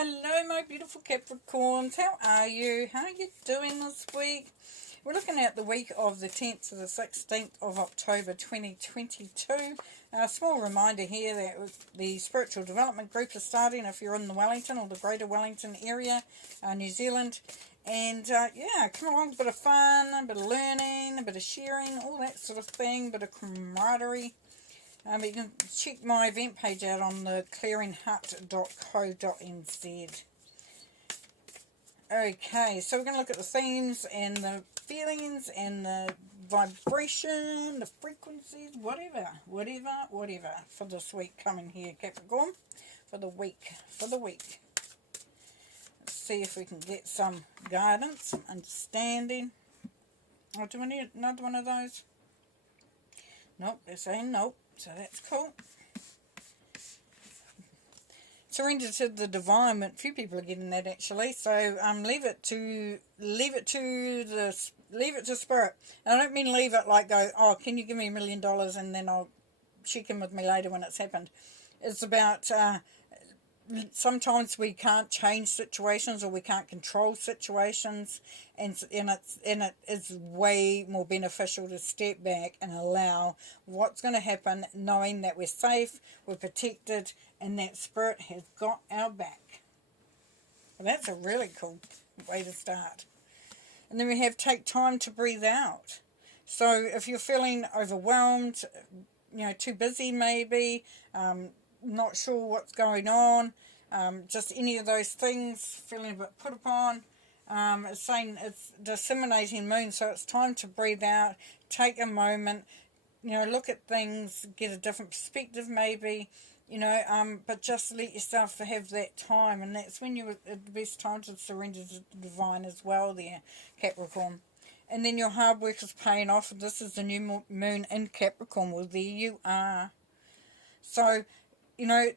Hello my beautiful Capricorns, how are you? How are you doing this week? We're looking at the week of the 10th to the 16th of October 2022. A small reminder here that the spiritual development group is starting if you're in the Wellington or the greater Wellington area, New Zealand. And yeah, come along, a bit of fun, a bit of learning, a bit of sharing, all that sort of thing, a bit of camaraderie. You can check my event page out on the clearinghut.co.nz. Okay, so we're going to look at the themes and the feelings and the vibration, the frequencies, whatever for this week coming here, Capricorn, for the week. Let's see if we can get some guidance, some understanding. Oh, do we need another one of those? Nope, they're saying nope. So that's cool. Surrender to the divine. A few people are getting that actually. So leave it to spirit. And I don't mean leave it like go, oh, can you give me $1 million and then I'll check in with me later when it's happened. It's about sometimes we can't change situations or we can't control situations, and it is way more beneficial to step back and allow what's going to happen, knowing that we're safe, we're protected, and that spirit has got our back. And that's a really cool way to start. And then we have take time to breathe out. So if you're feeling overwhelmed, too busy maybe, not sure what's going on, just any of those things, feeling a bit put upon, it's saying it's disseminating moon, so it's time to breathe out, take a moment, look at things, get a different perspective maybe, but just let yourself have that time, and that's when you're at the best time to surrender to the divine as well there, Capricorn. And then your hard work is paying off. This is the new moon in Capricorn. Well, there you are. So, there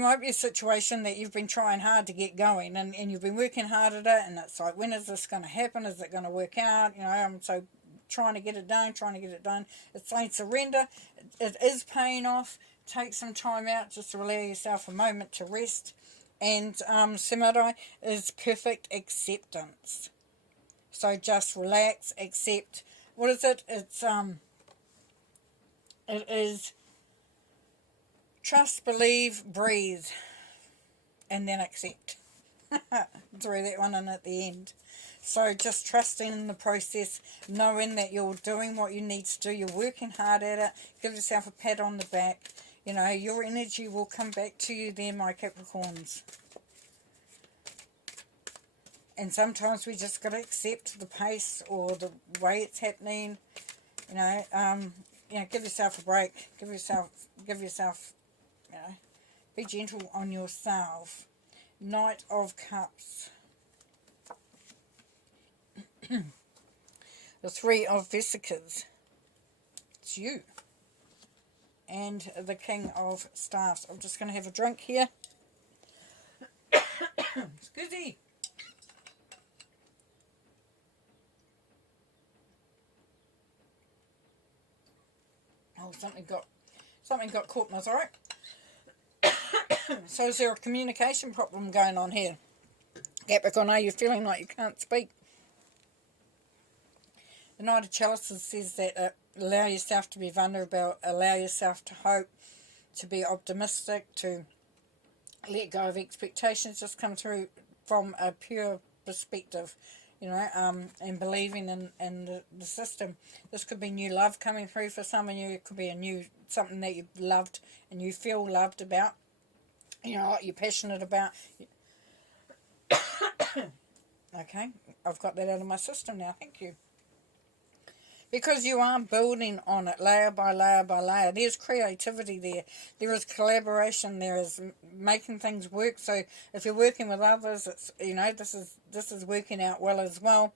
might be a situation that you've been trying hard to get going, and you've been working hard at it, and it's like, when is this going to happen? Is it going to work out? I'm so trying to get it done. It's saying surrender. It is paying off. Take some time out just to allow yourself a moment to rest. And Samadhi is perfect acceptance. So just relax, accept. What is it? It is trust, believe, breathe, and then accept. Throw that one in at the end. So just trusting in the process, knowing that you're doing what you need to do, you're working hard at it, give yourself a pat on the back. Your energy will come back to you there, my Capricorns. And sometimes we just got to accept the pace or the way it's happening. Give yourself a break. Give yourself, be gentle on yourself. Knight of Cups. The Three of Vesicles. It's you. And the King of Staffs. I'm just going to have a drink here. Excuse me. Oh, something got caught in my throat. So is there a communication problem going on here? Capricorn, are you feeling like you can't speak? The Knight of Chalices says that allow yourself to be vulnerable, allow yourself to hope, to be optimistic, to let go of expectations, just come through from a pure perspective, and believing in the system. This could be new love coming through for some of you. It could be something that you've loved and you feel loved about, what you're passionate about. Okay, I've got that out of my system now, thank you. Because you are building on it layer by layer by layer. There's creativity there. There is collaboration. There is making things work. So if you're working with others, it's this is working out well as well.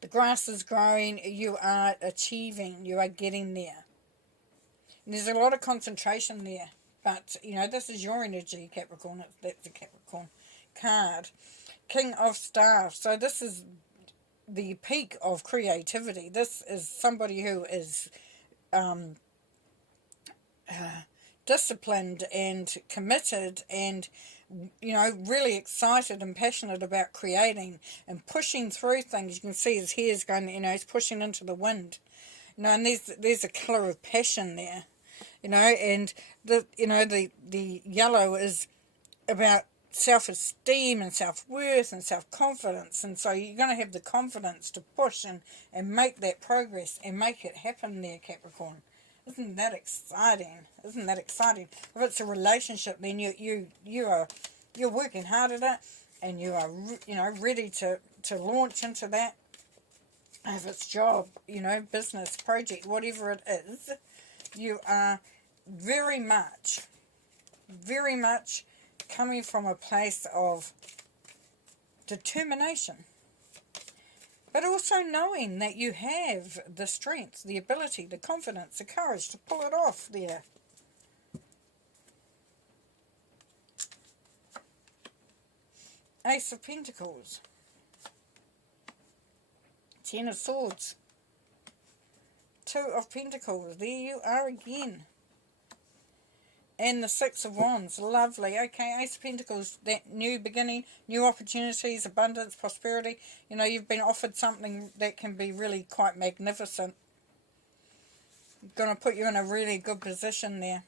The grass is growing. You are achieving. You are getting there. And there's a lot of concentration there. But, this is your energy, Capricorn. That's the Capricorn card. King of Staffs. So this is the peak of creativity. This is somebody who is disciplined and committed and you know, really excited and passionate about creating and pushing through things. You can see his hair's going, you know, he's pushing into the wind. You know, and there's a colour of passion there. You know, and the yellow is about self-esteem and self-worth and self-confidence, and so you're going to have the confidence to push and make that progress and make it happen there, Capricorn. Isn't that exciting? Isn't that exciting? If it's a relationship, then you're working hard at it, and you are, you know, ready to launch into that. If it's job, you know, business, project, whatever it is, you are very much coming from a place of determination, but also knowing that you have the strength, the ability, the confidence, the courage to pull it off there. Ace of Pentacles, Ten of Swords, Two of Pentacles, there you are again. And the Six of Wands, lovely. Okay, Ace of Pentacles, that new beginning, new opportunities, abundance, prosperity. You know, you've been offered something that can be really quite magnificent. Going to put you in a really good position there.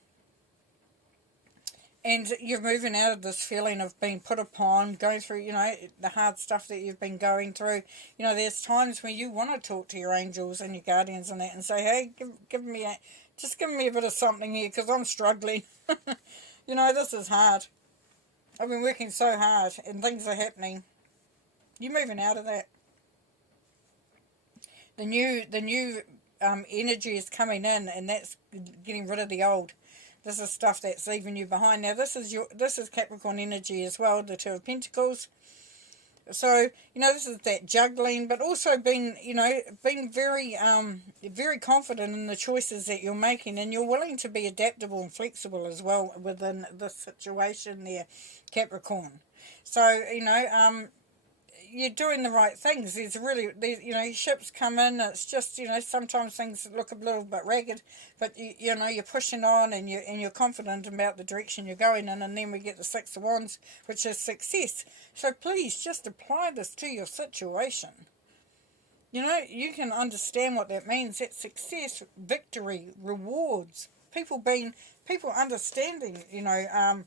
And you're moving out of this feeling of being put upon, going through, you know, the hard stuff that you've been going through. You know, there's times when you want to talk to your angels and your guardians and that and say, hey, give me a... just give me a bit of something here because I'm struggling. You know, this is hard. I've been working so hard and things are happening. You're moving out of that. The new energy is coming in, and that's getting rid of the old. This is stuff that's leaving you behind. Now this is Capricorn energy as well, the Two of Pentacles. So, you know, this is that juggling, but also being very, very confident in the choices that you're making, and you're willing to be adaptable and flexible as well within this situation there, Capricorn. So, you know, you're doing the right things. There's you know, ships come in. It's just, you know, sometimes things look a little bit ragged, but you know, you're pushing on and you're confident about the direction you're going in. And then we get the Six of Wands, which is success. So please just apply this to your situation. You know, you can understand what that means. It's success, victory, rewards, people understanding, you know,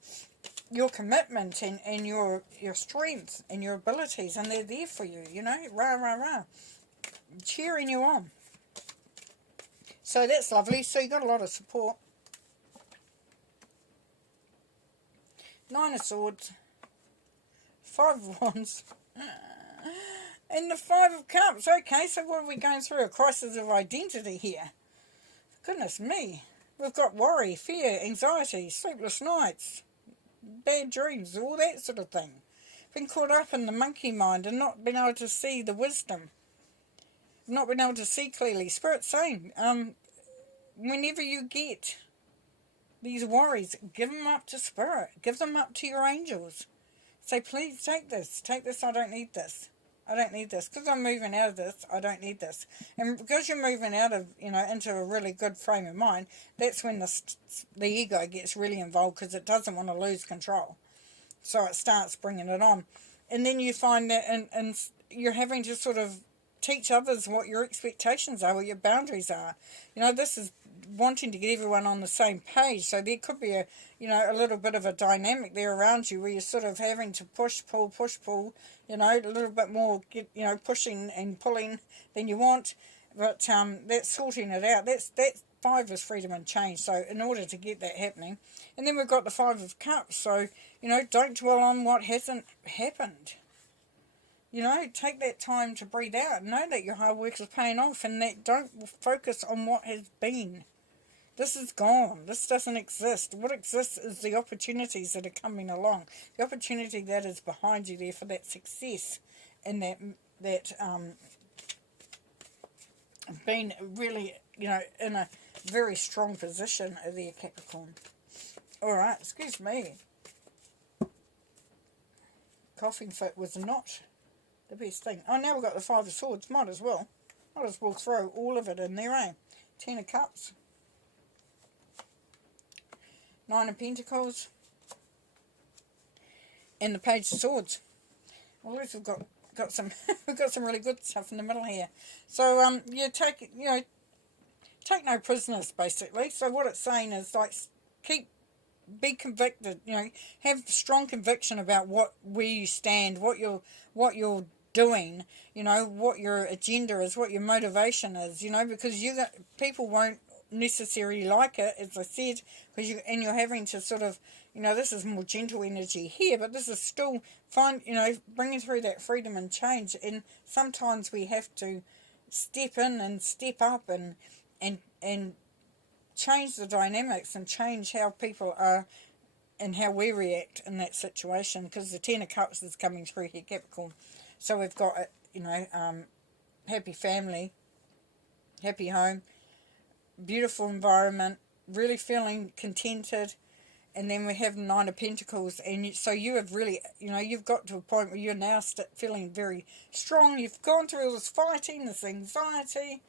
your commitment and your strength and your abilities, and they're there for you, you know, rah, rah, rah, cheering you on. So that's lovely. So you got a lot of support. Nine of Swords, Five of Wands, and the Five of Cups. Okay, so what are we going through? A crisis of identity here. Goodness me. We've got worry, fear, anxiety, sleepless nights, bad dreams, all that sort of thing. Been caught up in the monkey mind and not been able to see the wisdom. Not been able to see clearly. Spirit's saying, whenever you get these worries, give them up to Spirit. Give them up to your angels. Say, please take this. Take this, I don't need this. I don't need this. Because I'm moving out of this, I don't need this. And because you're moving out of, you know, into a really good frame of mind, that's when the ego gets really involved, because it doesn't want to lose control. So it starts bringing it on. And then you find that and you're having to sort of teach others what your expectations are, what your boundaries are. You know, this is wanting to get everyone on the same page. So there could be a little bit of a dynamic there around you where you're sort of having to push, pull, you know, a little bit more, pushing and pulling than you want. But that's sorting it out. That Five is freedom and change. So in order to get that happening. And then we've got the Five of Cups. So, you know, don't dwell on what hasn't happened. You know, take that time to breathe out. Know that your hard work is paying off, and that don't focus on what has been. This is gone. This doesn't exist. What exists is the opportunities that are coming along. The opportunity that is behind you there for that success and that being really, you know, in a very strong position there, Capricorn. All right, excuse me. Coughing fit was not the best thing. Oh, now we've got the Five of Swords. Might as well throw all of it in there, eh? Ten of Cups. Nine of Pentacles. and the Page of Swords. Well, at least we've got some we've got some really good stuff in the middle here. So you take no prisoners basically. So what it's saying is like be convicted, have strong conviction about where you stand, what you're doing, what your agenda is, what your motivation is, because people won't necessarily like it, as I said, because you're having to sort of, this is more gentle energy here, but this is still bringing through that freedom and change, and sometimes we have to step in and step up and change the dynamics and change how people are and how we react in that situation, because the Ten of Cups is coming through here, Capricorn. So we've got, happy family, happy home, beautiful environment, really feeling contented, and then we have Nine of Pentacles, and so you have really, you've got to a point where you're now feeling very strong. You've gone through all this fighting, this anxiety,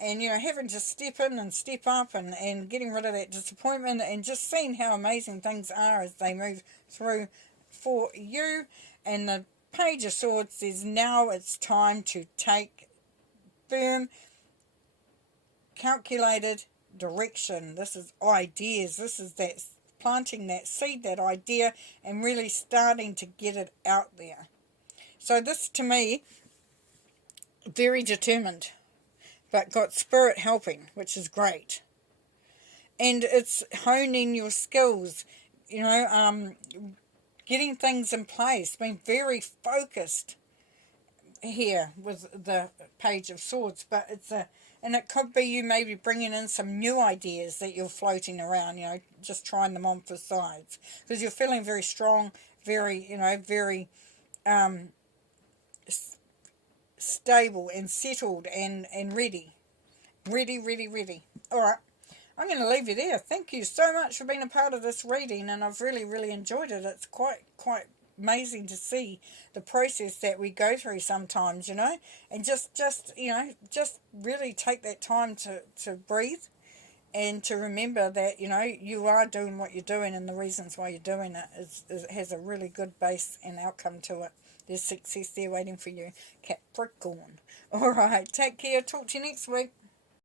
and having to step in and step up and getting rid of that disappointment and just seeing how amazing things are as they move through for you. And the Page of Swords says now it's time to take firm, calculated direction. This is ideas. This is that planting that seed, that idea, and really starting to get it out there. So this, to me, very determined, but got spirit helping, which is great. And it's honing your skills, getting things in place, being very focused here with the Page of Swords. But and it could be you maybe bringing in some new ideas that you're floating around, just trying them on for sides, because you're feeling very strong, very, very stable and settled and ready. Ready. All right. I'm going to leave you there. Thank you so much for being a part of this reading, and I've really, really enjoyed it. It's quite amazing to see the process that we go through sometimes, and just really take that time to breathe and to remember that, you are doing what you're doing, and the reasons why you're doing it has a really good base and outcome to it. There's success there waiting for you, Capricorn. All right, take care. Talk to you next week.